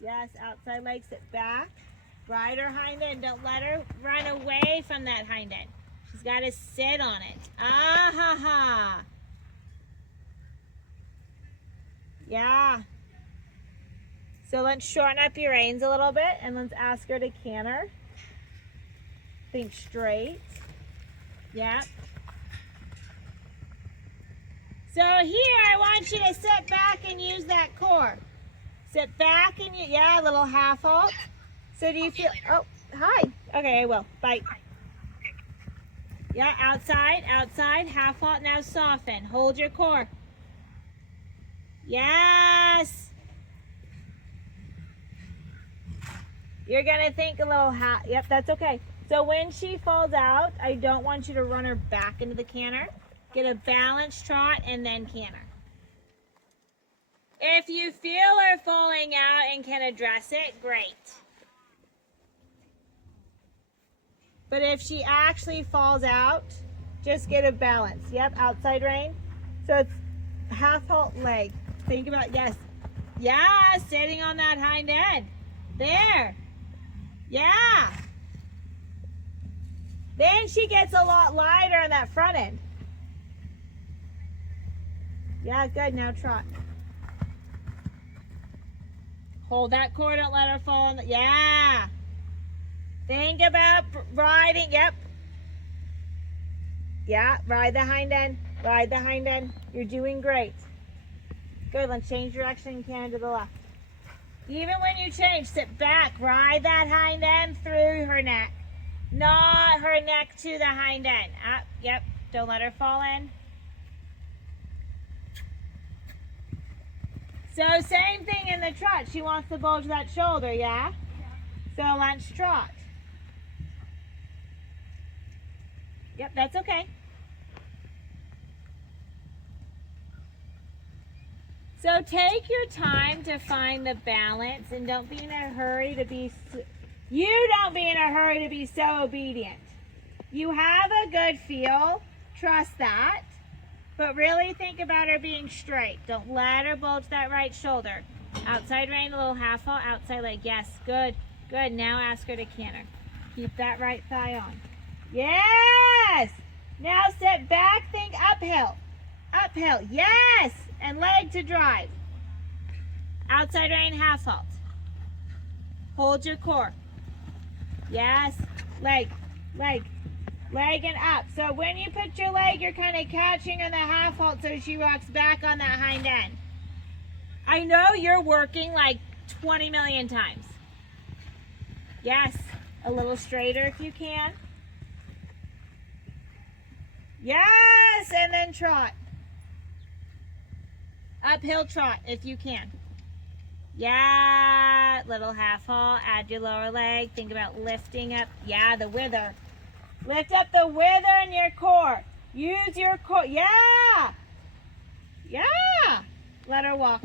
Yes, outside leg, sit back. Ride her hind end. Don't let her run away from that hind end. She's got to sit on it. Ah ha ha. Yeah. So let's shorten up your reins a little bit and let's ask her to canter. Think straight. Yeah. So here I want you to sit back and use that core. Sit back and yeah, a little half halt. So do you feel, oh, hi. Okay, I will. Bye. Yeah, outside, outside, half halt. Now soften. Hold your core. Yes. You're going to think a little half. Yep, that's okay. So when she falls out, I don't want you to run her back into the canter. Get a balanced trot and then canter. If you feel her falling out and can address it, great. But if she actually falls out, just get a balance. Yep, outside rein. So it's half halt leg. Think about, yes. Yeah, sitting on that hind end. There. Yeah. Then she gets a lot lighter on that front end. Yeah, good. Now trot. Hold that core. Don't let her fall on the, yeah. Think about riding. Yep. Yeah, ride the hind end. Ride the hind end. You're doing great. Good. Let's change direction and canter to the left. Even when you change, sit back. Ride that hind end through her neck. Not her neck to the hind end. Up. Yep. Don't let her fall in. So same thing in the trot. She wants to bulge that shoulder, yeah? So let's trot. Yep, that's okay. So take your time to find the balance and don't be in a hurry to be, you don't be in a hurry to be so obedient. You have a good feel, trust that, but really think about her being straight. Don't let her bulge that right shoulder. Outside rein, a little half halt, outside leg. Yes, good, good. Now ask her to canter. Keep that right thigh on. Yes! Now sit back, think uphill. Uphill, yes! And leg to drive. Outside rein, half halt. Hold your core. Yes, leg, leg, leg and up. So when you put your leg, you're kind of catching on the half halt so she rocks back on that hind end. I know you're working like 20 million times. Yes, a little straighter if you can. Yes, and then trot. Uphill trot if you can. Yeah, little half halt, add your lower leg. Think about lifting up, yeah, the wither. Lift up the wither in your core. Use your core, yeah. Yeah. Let her walk.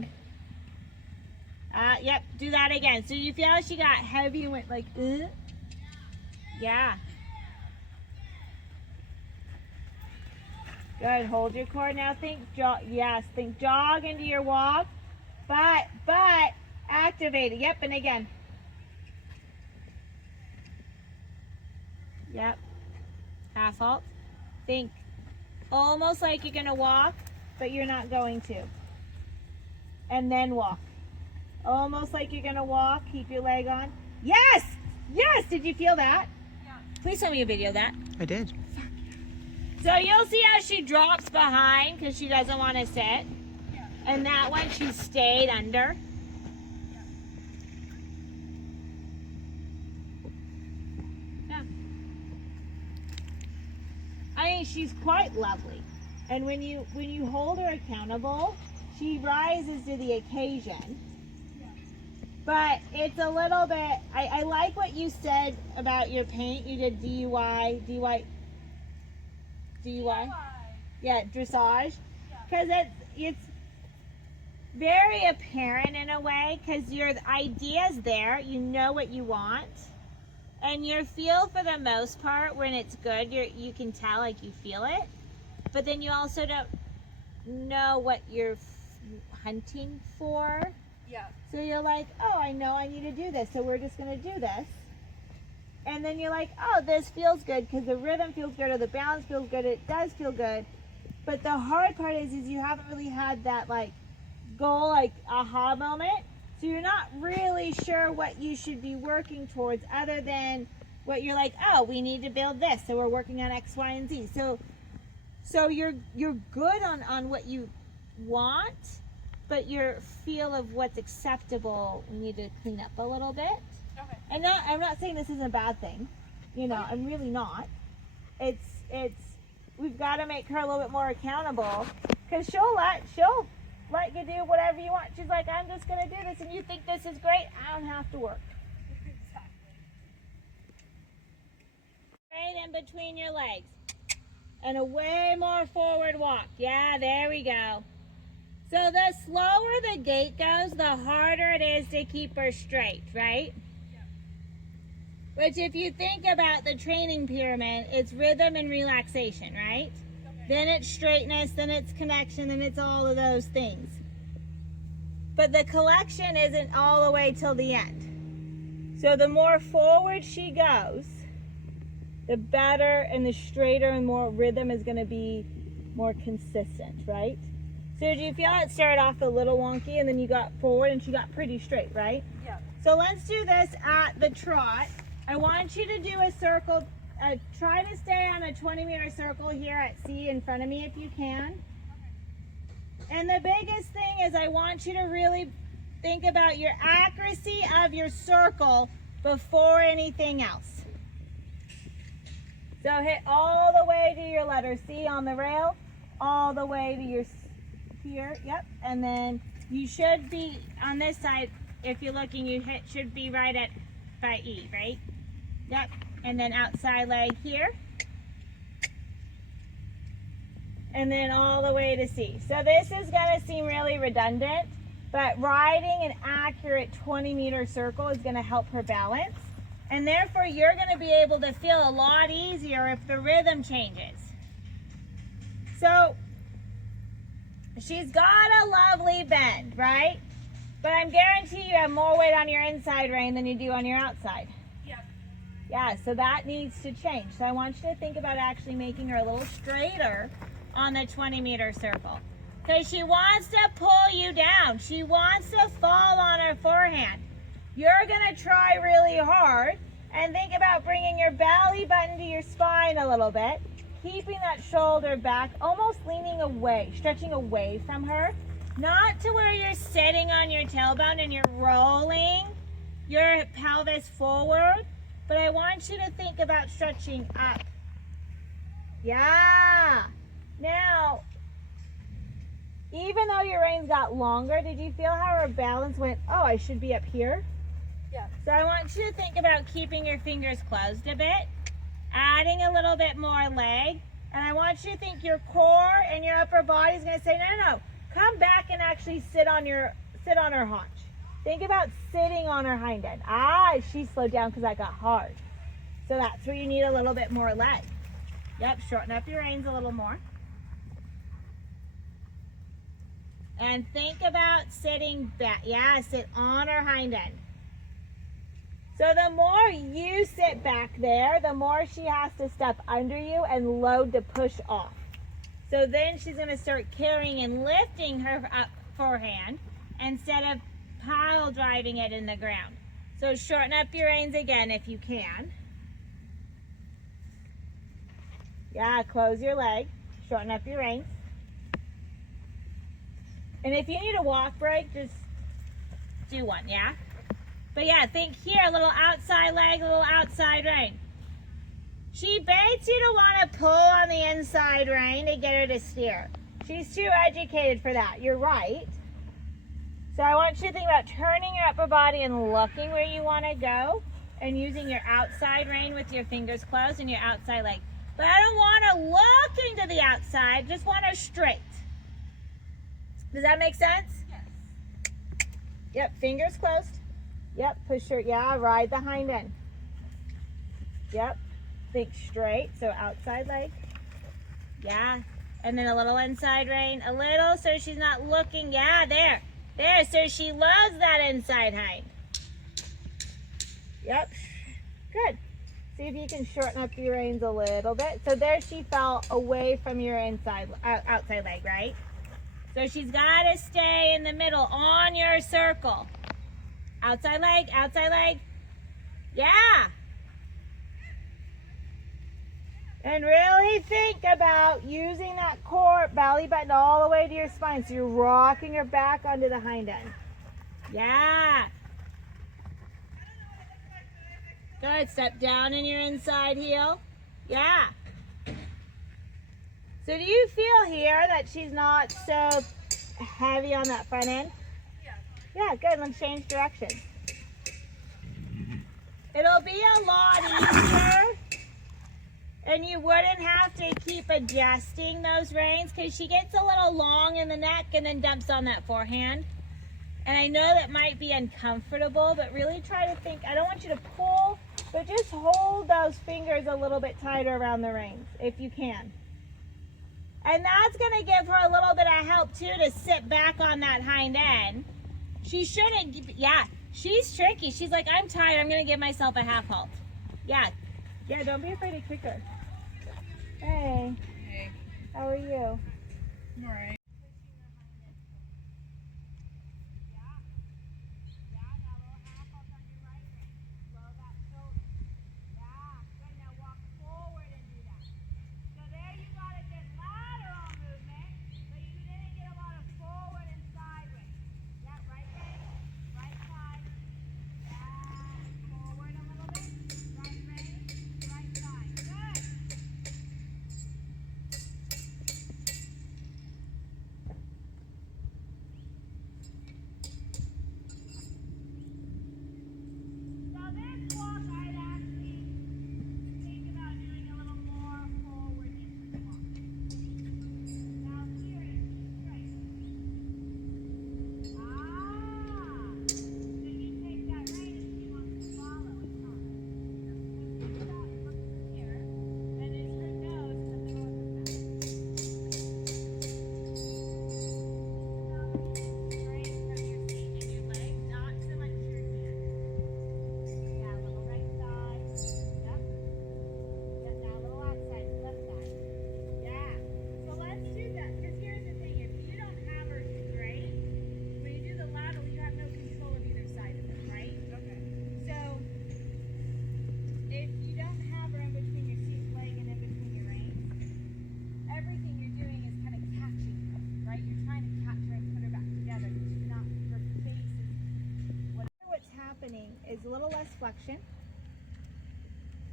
Yep, do that again. So you feel she got heavy and went like, yeah. Good, hold your core. Now think jog, yes, think jog into your walk, but activate it. Yep, and again. Yep, half halt. Think almost like you're gonna walk, but you're not going to. And then walk. Almost like you're gonna walk, keep your leg on. Yes, yes, did you feel that? Yeah. Please send me a video of that. I did. So you'll see how she drops behind because she doesn't want to sit. Yeah. And that one she stayed under. Yeah. I mean, she's quite lovely. And when you hold her accountable, she rises to the occasion. Yeah. But it's a little bit, I like what you said about your paint. You did DUI. Yeah, dressage. Because it's very apparent in a way because your idea's there. You know what you want. And your feel for the most part, when it's good, you can tell like you feel it. But then you also don't know what you're hunting for. Yeah. So you're like, oh, I know I need to do this, so we're just going to do this. And then you're like, oh, this feels good because the rhythm feels good or the balance feels good. It does feel good. But the hard part is you haven't really had that like goal, like aha moment. So you're not really sure what you should be working towards other than what you're like, oh, we need to build this. So we're working on X, Y, and Z. So you're good on what you want, but your feel of what's acceptable, we need to clean up a little bit. Okay. I'm not saying this is a bad thing. You know, I'm really not. It's we've got to make her a little bit more accountable because she'll let you do whatever you want. She's like, I'm just gonna do this, and you think this is great. I don't have to work. Exactly. Right in between your legs, and a way more forward walk. Yeah, there we go. So the slower the gait goes, the harder it is to keep her straight, right? Which if you think about the training pyramid, it's rhythm and relaxation, right? Okay. Then it's straightness, then it's connection, then it's all of those things. But the collection isn't all the way till the end. So the more forward she goes, the better and the straighter and more rhythm is going to be more consistent, right? So do you feel it started off a little wonky and then you got forward and she got pretty straight, right? Yeah. So let's do this at the trot. I want you to do a circle. Try to stay on a 20-meter circle here at C in front of me if you can. And the biggest thing is I want you to really think about your accuracy of your circle before anything else. So hit all the way to your letter C on the rail, all the way to your here, yep. And then you should be on this side, if you're looking, should be right at by E, right? Yep, and then outside leg here. And then all the way to C. So this is gonna seem really redundant, but riding an accurate 20-meter circle is gonna help her balance. And therefore you're gonna be able to feel a lot easier if the rhythm changes. So she's got a lovely bend, right? But I'm guarantee you have more weight on your inside rein than you do on your outside. Yeah, so that needs to change. So I want you to think about actually making her a little straighter on the 20-meter circle. Because she wants to pull you down. She wants to fall on her forehand. You're going to try really hard and think about bringing your belly button to your spine a little bit, keeping that shoulder back, almost leaning away, stretching away from her. Not to where you're sitting on your tailbone and you're rolling your pelvis forward. But I want you to think about stretching up. Yeah. Now, even though your reins got longer, did you feel how her balance went, oh, I should be up here? Yeah. So I want you to think about keeping your fingers closed a bit, adding a little bit more leg, and I want you to think your core and your upper body is going to say, no, come back and actually sit on her haunch. Think about sitting on her hind end. She slowed down because that got hard. So that's where you need a little bit more leg. Yep, shorten up your reins a little more. And think about sitting back. Yeah, sit on her hind end. So the more you sit back there, the more she has to step under you and load to push off. So then she's going to start carrying and lifting her up forehand instead of pile driving it in the ground. So shorten up your reins again if you can. Yeah, close your leg. Shorten up your reins. And if you need a walk break, just do one, yeah? But yeah, think here, a little outside leg, a little outside rein. She baits you to want to pull on the inside rein to get her to steer. She's too educated for that. You're right. So I want you to think about turning your upper body and looking where you want to go and using your outside rein with your fingers closed and your outside leg. But I don't want to look into the outside, just want her straight. Does that make sense? Yes. Yep, fingers closed. Yep, push her, yeah, ride the hind end. Yep, think straight, so outside leg. Yeah, and then a little inside rein, a little so she's not looking, yeah, there. There, so she loves that inside hind. Yep. Good. See if you can shorten up your reins a little bit. So there she fell away from your outside leg, right? So she's got to stay in the middle on your circle. Outside leg, outside leg. Yeah. And really think about using that core belly button all the way to your spine. So you're rocking her back onto the hind end. Yeah. Good. Step down in your inside heel. Yeah. So do you feel here that she's not so heavy on that front end? Yeah. Yeah, good. Let's change direction. It'll be a lot easier, and you wouldn't have to keep adjusting those reins because she gets a little long in the neck and then dumps on that forehand. And I know that might be uncomfortable, but really try to think, I don't want you to pull, but just hold those fingers a little bit tighter around the reins if you can. And that's going to give her a little bit of help too to sit back on that hind end. She shouldn't, yeah, she's tricky. She's like, I'm tired, I'm going to give myself a half halt. Yeah, don't be afraid to kick her. Hey. Hey. How are you? I'm alright. Is a little less flexion.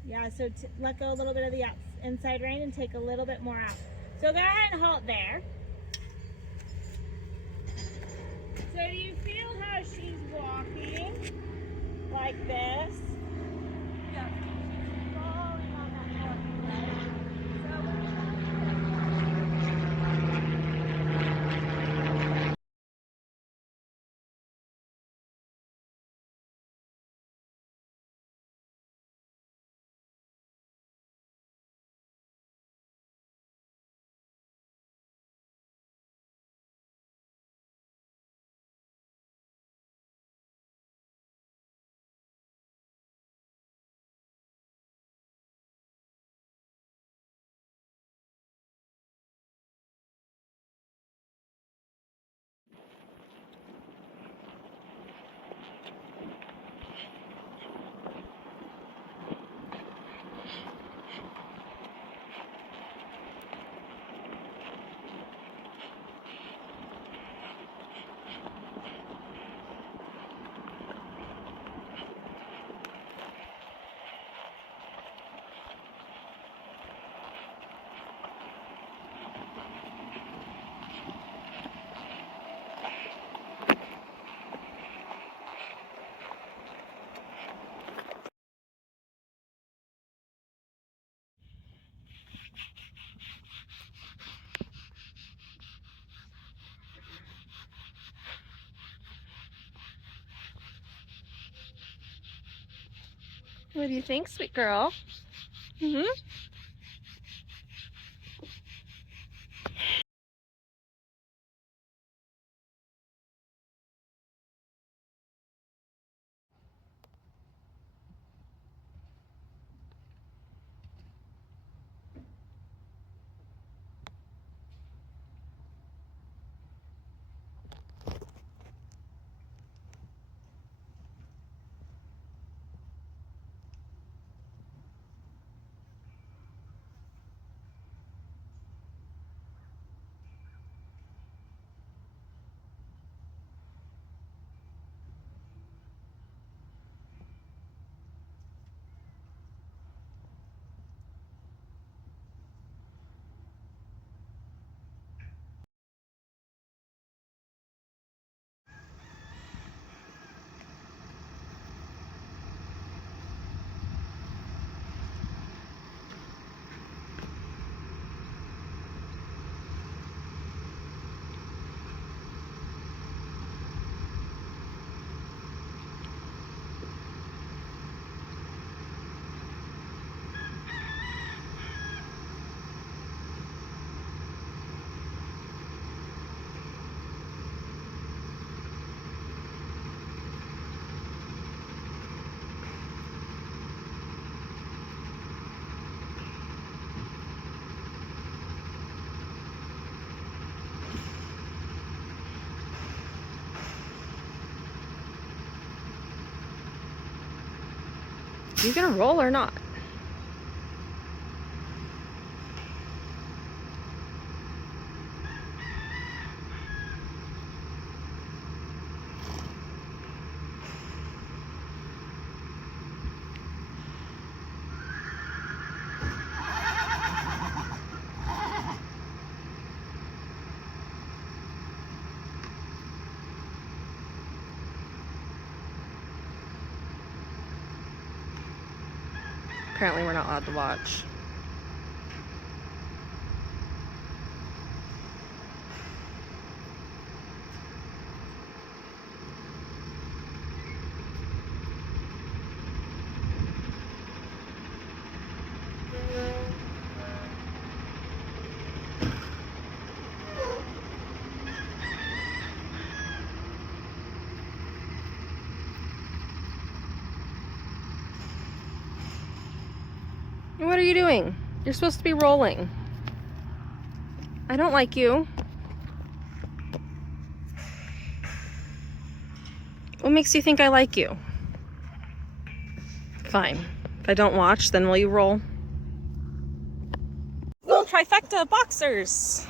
Yeah, so let go a little bit of the inside rein and take a little bit more out. So go ahead and halt there. So do you feel how she's walking like this? Yeah. Falling on that forward leg. So when you What do you think, sweet girl? Mm-hmm. You gonna roll or not? Apparently we're not allowed to watch. What are you doing? You're supposed to be rolling. I don't like you. What makes you think I like you? Fine. If I don't watch, then will you roll? Oh, trifecta boxers.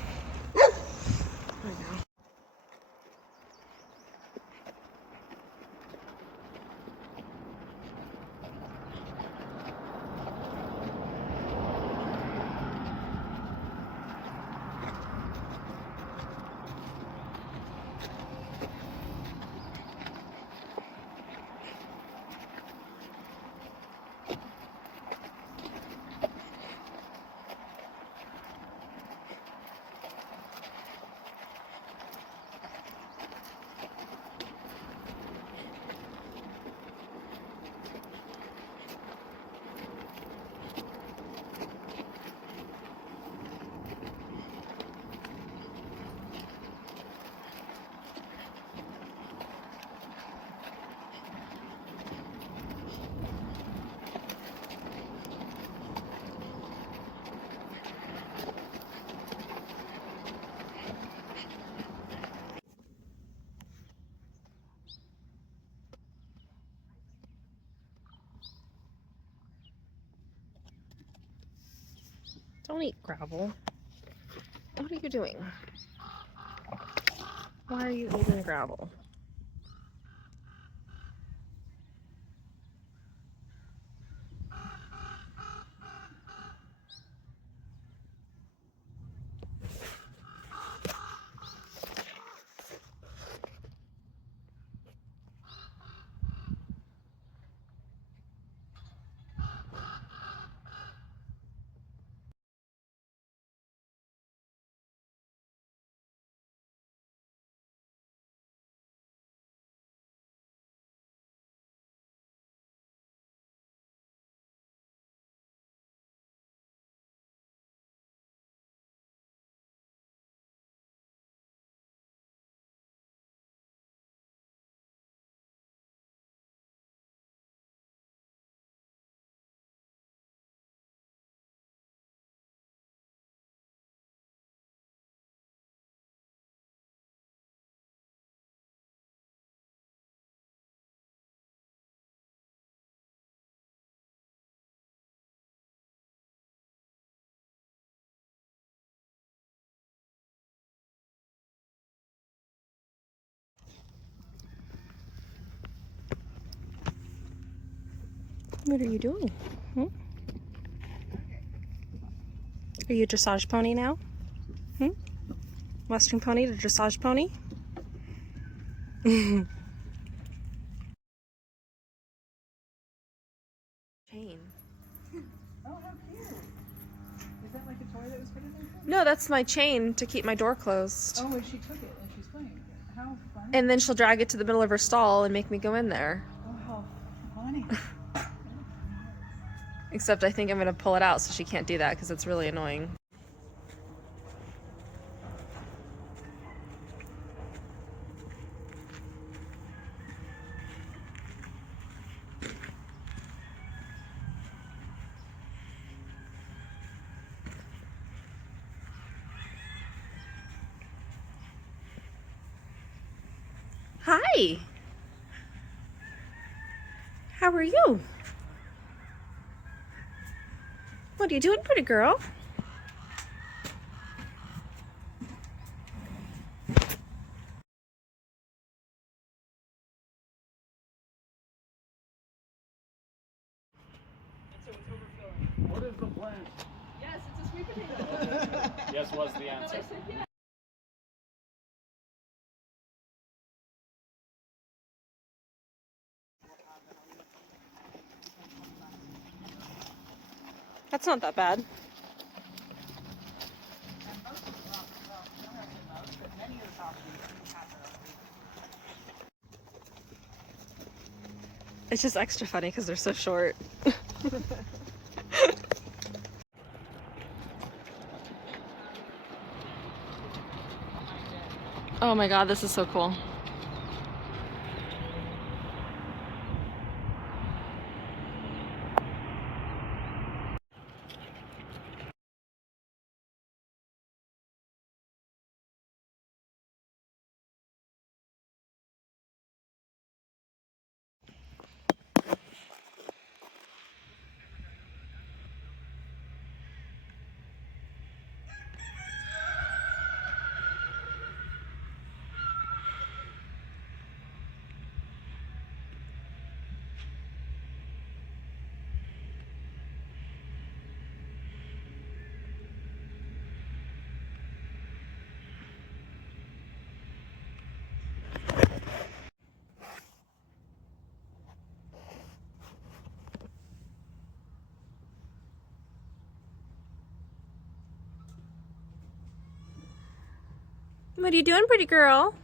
Don't eat gravel. What are you doing? Why are you eating gravel? What are you doing? Hmm? Are you a dressage pony now? Hmm? Western pony to dressage pony? Chain. Oh, how cute. Is that like a toy that was fitted into it? No, that's my chain to keep my door closed. Oh, and she took it and she's playing with it. How funny. And then she'll drag it to the middle of her stall and make me go in there. Oh, how funny. Except I think I'm going to pull it out so she can't do that because it's really annoying. Hi. How are you? What are you doing, pretty girl? What is the plan? Yes, it's a sweet potato. Yes was the And I answer. said, yeah. That's not that bad. It's just extra funny because they're so short. Oh my god, this is so cool. What are you doing, pretty girl?